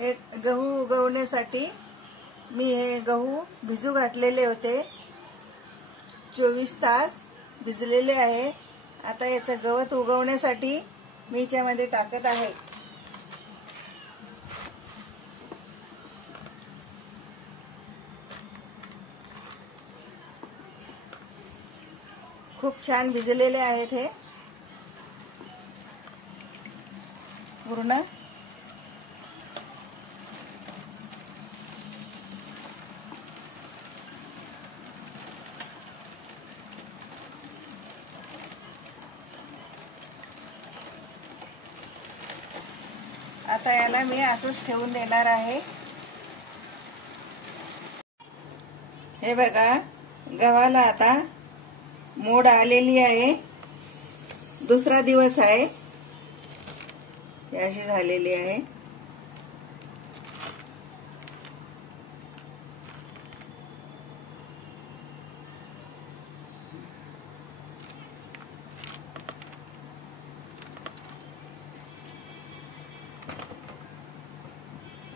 हे गहू उगवण्यासाठी मी हे गहू भिजू घातलेले होते, 24 तास भिजलेले आहे। आता याचं गवत उगवण्यासाठी मी याच्यामध्ये टाकत आहे। खूप छान भिजलेले आहेत हे पूर्ण। आता याला मी असंच ठेवून देणार आहे। हे बघा, गव्हाला आता मोड आलेली आहे। दुसरा दिवस आहे, अशी झालेली आहे।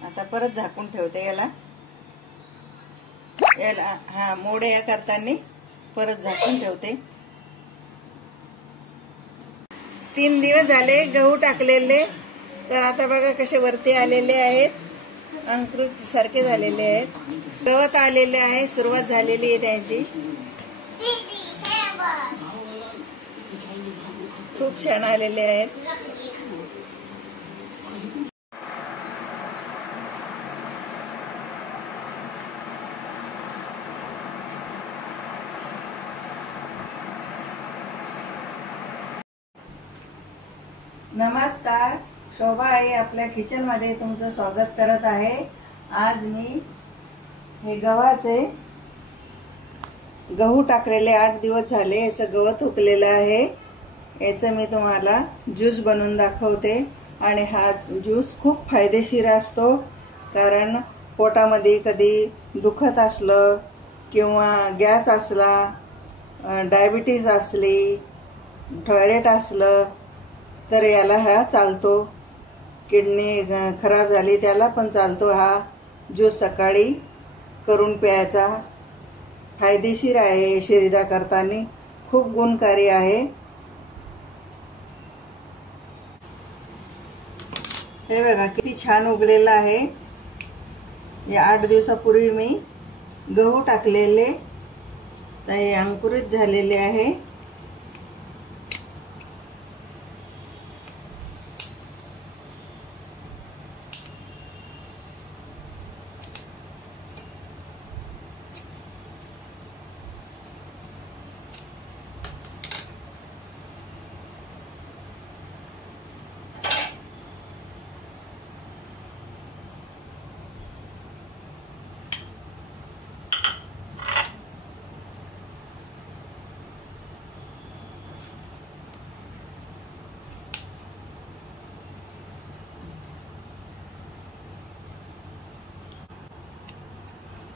आता परत झाकून ठेवते याला। हा मोड या करताना परत झाकून ठेवते। 3 दिवस झाले गहू टाकलेले, तर आता बघा कसे वरती आलेले आहेत, अंकुरित सारखे झालेले आहेत, गवत आलेले आहे, सुरुवात झालेली आहे त्यांची। खूप छान आलेले आहेत। नमस्कार, शोभा आई आपल्या किचन मध्ये तुमचं स्वागत करत आहे। आज मी हे गहू टाकलेले 8 दिवस झाले, याचं गवत उकलेलं आहे। याचं मी तुम्हाला ज्यूस बनवून दाखवते। आणि हा ज्यूस खूप फायदेशीर असतो, कारण पोटामध्ये कधी दुखत असलं किंवा गॅस असला, डायबिटीज असली, टॉयलेट असलं तर याला हा चालतो। किडनी खराब झाली त्याला पण चालतो हा ज्यूस। सकाळी करून प्यायचा, फायदेशीर आहे, शरीराकरता खूप गुणकारी आहे। हे बघा किती छान उगलेलं आहे। या 8 दिवसापूर्वी मी गहू टाकलेले, तर हे अंकुरित झालेले आहे।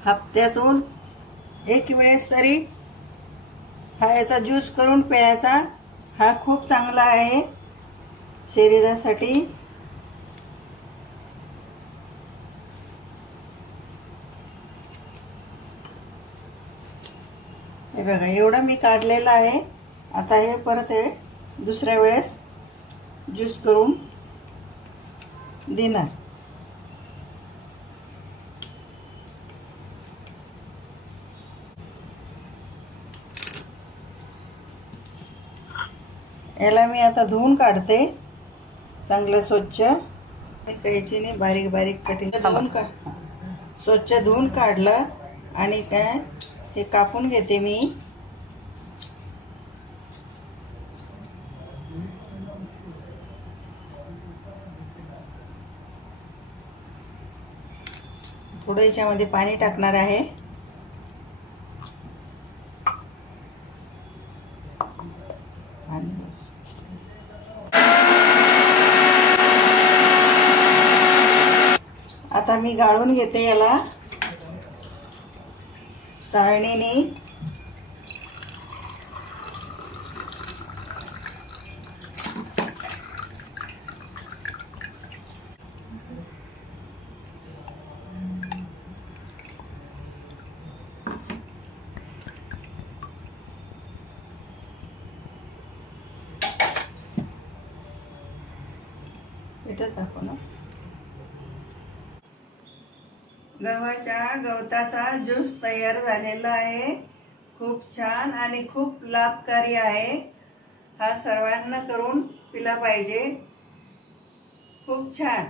हप्त्यातून एक वेळेस तरी हा याचा ज्यूस करून प्यायचा। हा खूप चांगला आहे शरीरासाठी। हे बघा एवढं मी काढलेलं आहे। आता हे परत हे दुसऱ्या वेळेस ज्यूस करून देणार। याला मी आता धुवून काढते चांगलं स्वच्छ। कैचीने बारीक बारीक कटिंग स्वच्छ धुवून काढलं आणि काय ते कापून घेते मी। थोडं याच्यामध्ये पाणी टाकणार आहे। आता मी गाळून घेते याला चाळणीने। लाईटच दाखव ना. गव्हाच्या गवताचा ज्यूस तयार झालेला आहे. खूप छान आणि खूप लाभकारी आहे. हा सर्वांना करून पिला पाहिजे. खूप छान.